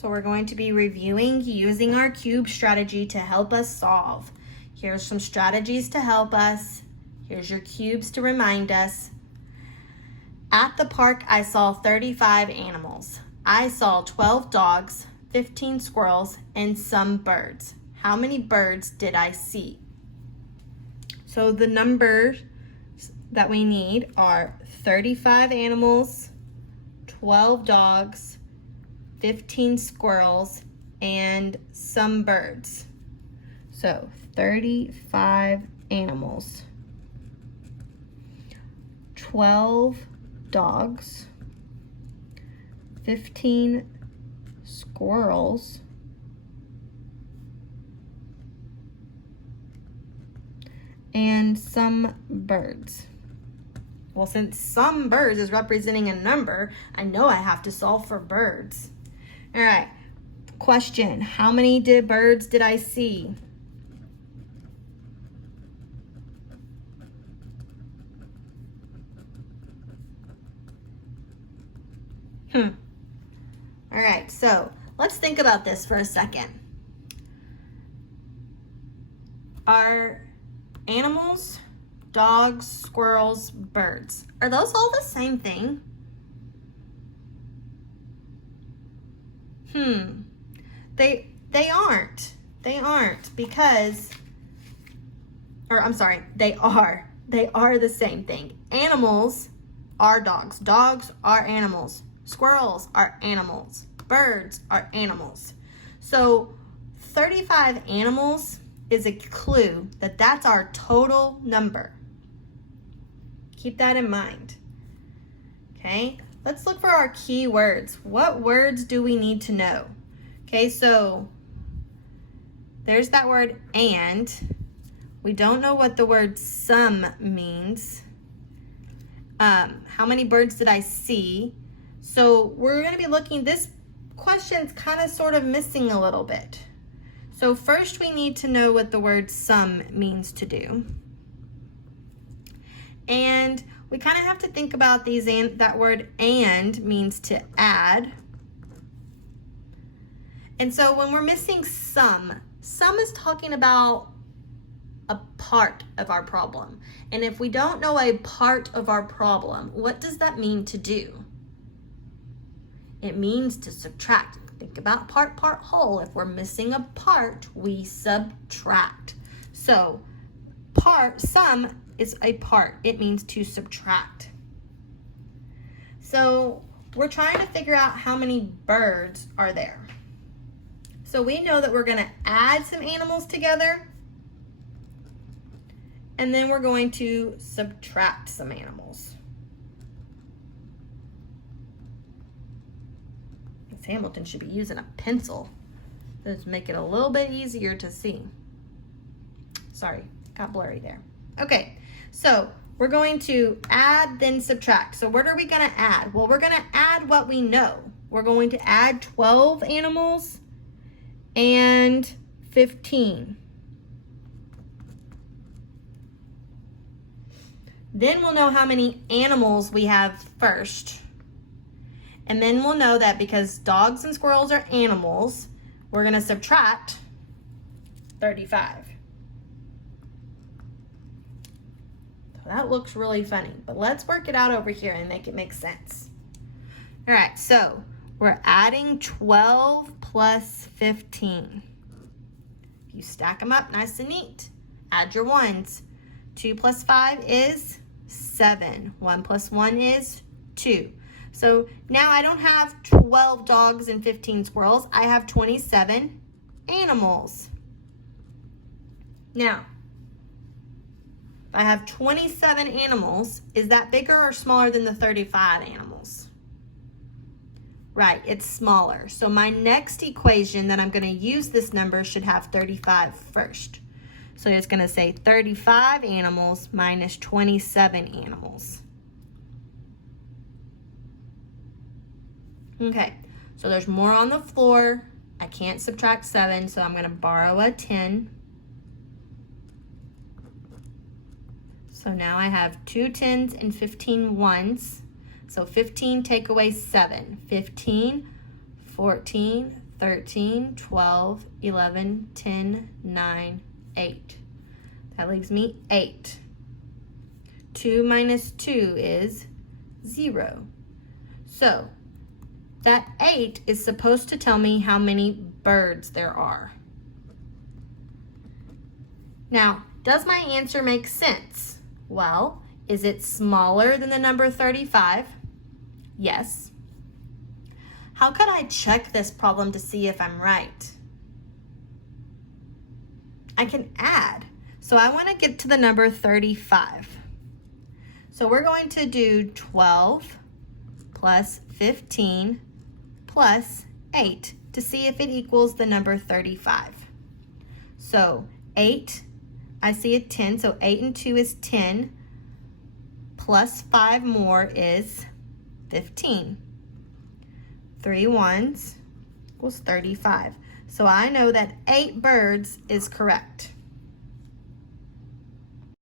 So we're going to be reviewing using our cube strategy to help us solve. Here's some strategies to help us. Here's your cubes to remind us. At the park, I saw 35 animals. I saw 12 dogs, 15 squirrels, and some birds. How many birds did I see? So the numbers that we need are 35 animals, 12 dogs, 15 squirrels, and some birds. So 35 animals, 12 dogs, 15 squirrels, and some birds. Well, since some birds is representing a number, I know I have to solve for birds. All right, question, how many birds did I see? All right, so let's think about this for a second. Are animals, dogs, squirrels, birds, are those all the same thing? They aren't. They aren't because, or I'm sorry, they are. They are the same thing. Animals are dogs. Dogs are animals. Squirrels are animals. Birds are animals. So 35 animals is a clue that that's our total number. Keep that in mind. Okay, let's look for our key words. What words do we need to know? Okay, so there's that word and. We don't know what the word some means. How many birds did I see? So we're going to be looking, this question's kind of sort of missing a little bit. So first we need to know what the word some means to do. And we kind of have to think about these, and that word and means to add. And so when we're missing some is talking about a part of our problem. And if we don't know a part of our problem, what does that mean to do? It means to subtract. Think about part, whole. If we're missing a part, we subtract. So some is a part. It means to subtract. So we're trying to figure out how many birds are there. So we know that we're going to add some animals together, and then we're going to subtract some animals. Miss Hamilton should be using a pencil. Let's make it a little bit easier to see. Sorry, got blurry there. Okay, so we're going to add, then subtract. So what are we going to add? Well, we're going to add what we know. We're going to add 12 animals and 15. Then we'll know how many animals we have first. And then we'll know that because dogs and squirrels are animals, we're going to subtract 35. So that looks really funny, but let's work it out over here and make it make sense. All right, so we're adding 12 plus 15. If you stack them up nice and neat, add your ones. 2 plus 5 is 7. 1 plus 1 is 2. So now I don't have 12 dogs and 15 squirrels. I have 27 animals. Now, if I have 27 animals, is that bigger or smaller than the 35 animals? Right, it's smaller. So my next equation that I'm going to use this number should have 35 first. So it's going to say 35 animals minus 27 animals. Okay, so there's more on the floor. I can't subtract 7, so I'm going to borrow a 10. So now I have 2 10s and 15 1s. So 15 take away 7. 15, 14, 13, 12, 11, 10, 9, 8. That leaves me 8. 2 minus 2 is 0. So that 8 is supposed to tell me how many birds there are. Now, does my answer make sense? Well, is it smaller than the number 35? Yes. How could I check this problem to see if I'm right? I can add. So I want to get to the number 35. So we're going to do 12 plus 15 plus 8 to see if it equals the number 35. So 8, I see a 10, so 8 and 2 is 10, plus 5 more is 15. 3 ones equals 35. So I know that 8 birds is correct.